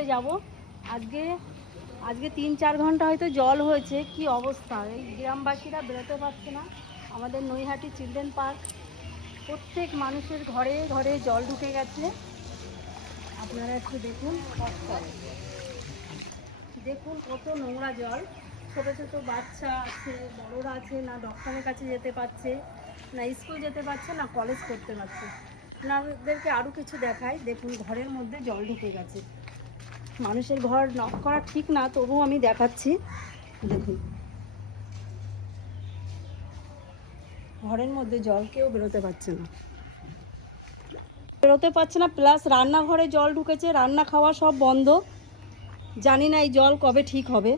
করে যাব। আজকে 3-4 ঘন্টা হয়তো জল হয়েছে। কি অবস্থা, এই গ্রামবাসীরা বেরোতে পারছে না। আমাদের নৈহাটি চিলড্রেন পার্ক, প্রত্যেক মানুষের ঘরে ঘরে জল ঢুকে গেছে। আপনারা একটু দেখুন, দেখুন কত নোংরা জল। ছোট ছোট বাচ্চা আছে, বড়রা আছে, না ডক্টরের কাছে যেতে পারছে, না স্কুল যেতে পারছে, না কলেজ করতে পারছে। আপনাদেরকে আরও কিছু দেখাই। দেখুন ঘরের মধ্যে জল ঢুকে গেছে। মানুষের ঘর নক করা ঠিক না, তবুও আমি দেখাচ্ছি। দেখুন ঘরের মধ্যে জল, কেউ বেরোতে পারছে না, প্লাস রান্নাঘরে জল ঢুকেছে, রান্না খাওয়া সব বন্ধ। জানি না এই জল কবে ঠিক হবে।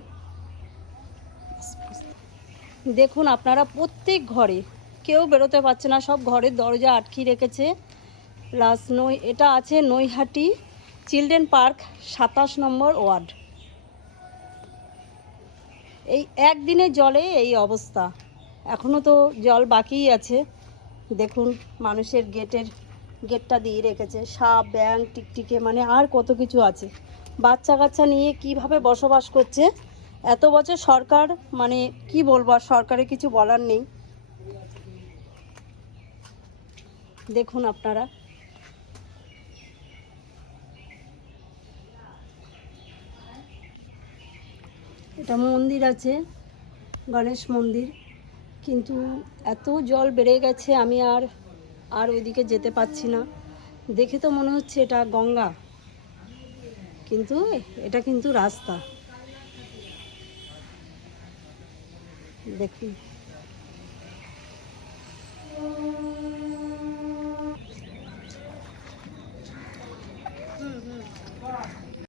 দেখুন আপনারা, প্রত্যেক ঘরে কেউ বেরোতে পারছে না, সব ঘরের দরজা আটকে রেখেছে। প্লাস এটা আছে নৈহাটি চিলড্রেন পার্ক, 27 নম্বর ওয়ার্ড। এই একদিনের জলে এই অবস্থা। এখনও তো জল বাকিই আছে। দেখুন মানুষের গেটটা দিয়ে রেখেছে, সাপ, ব্যাঙ, টিকটিকে, মানে আর কত কিছু আছে। বাচ্চা কাচ্চা নিয়ে কিভাবে বসবাস করছে। এত বছর সরকার, মানে কি বলবো, আর সরকারের কিছু বলার নেই। দেখুন আপনারা, এটা মন্দির আছে, গণেশ মন্দির, কিন্তু এত জল বেড়ে গেছে, আমি আর ওইদিকে যেতে পারছি না। দেখে তো মনে হচ্ছে এটা গঙ্গা, কিন্তু এটা কিন্তু রাস্তা। দেখুন।